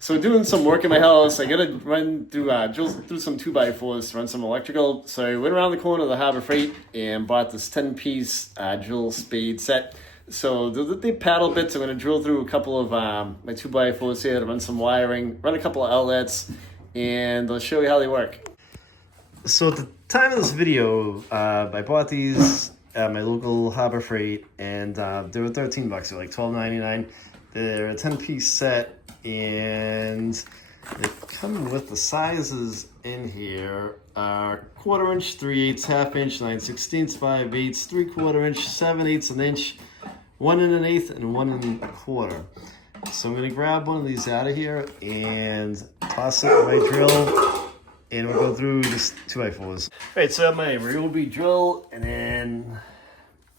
So doing some work in my house, I gotta run through drill through some 2x4s to run some electrical. So I went around the corner of the Harbor Freight and bought this 10-piece drill spade set. So the paddle bits, I'm gonna drill through a couple of my 2x4s here to run some wiring, run a couple of outlets, and I'll show you how they work. So at the time of this video, I bought these at my local Harbor Freight, and they were $13. They're like $12.99. They're a 10-piece set. And they come with the sizes in here are 1/4 inch, 3/8, 1/2 inch, 9/16, 5/8, 3/4 inch, 7/8 an inch, 1 1/8, and 1 1/4. So I'm gonna grab one of these out of here and toss it in my drill, and we'll go through this 2x4s. All right, so I have my Ryobi drill, and then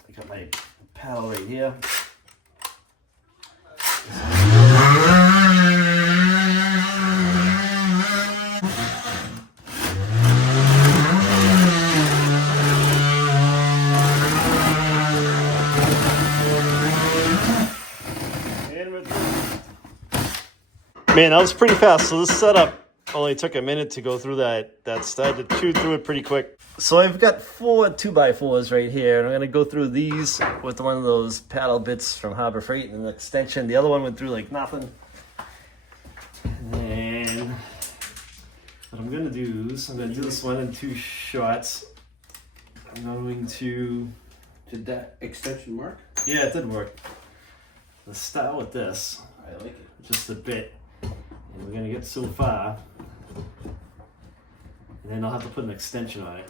I got my paddle right here. Man, that was pretty fast. So this setup only took a minute to go through that stud. To chew through it pretty quick. So I've got 4 2x4s right here, and I'm gonna go through these with one of those paddle bits from Harbor Freight and an extension. The other one went through like nothing. And what I'm gonna do is I'm gonna do this one in 2 shots. I'm going to. Did that extension work? Yeah, it did work. Let's start with this. I like it. Just a bit. And we're gonna get so far, and then I'll have to put an extension on it.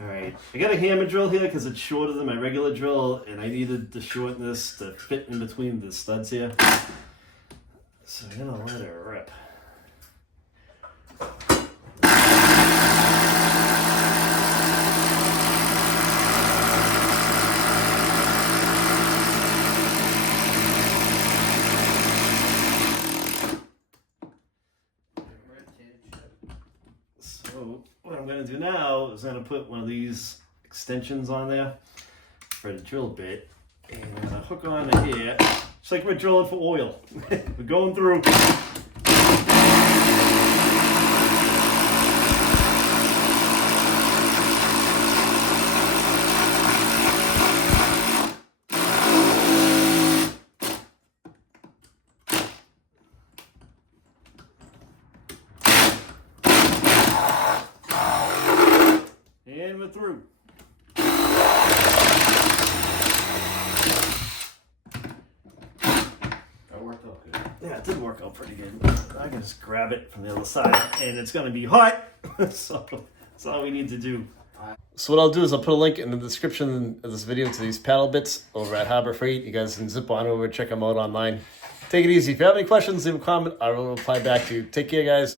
All right, I got a hammer drill here because it's shorter than my regular drill, and I needed to shorten this to fit in between the studs here. So I'm gonna let it rip. So what I'm going to do now is I'm going to put one of these extensions on there for the drill bit, and I'm going to hook on to here. It's like we're drilling for oil. We're going through. And we're through. That worked out good. Yeah, it did work out pretty good. I can just grab it from the other side, and it's going to be hot. So that's all we need to do. So what I'll do is I'll put a link in the description of this video to these paddle bits over at Harbor Freight. You guys can zip on over, check them out online. Take it easy. If you have any questions, leave a comment. I will reply back to you. Take care, guys.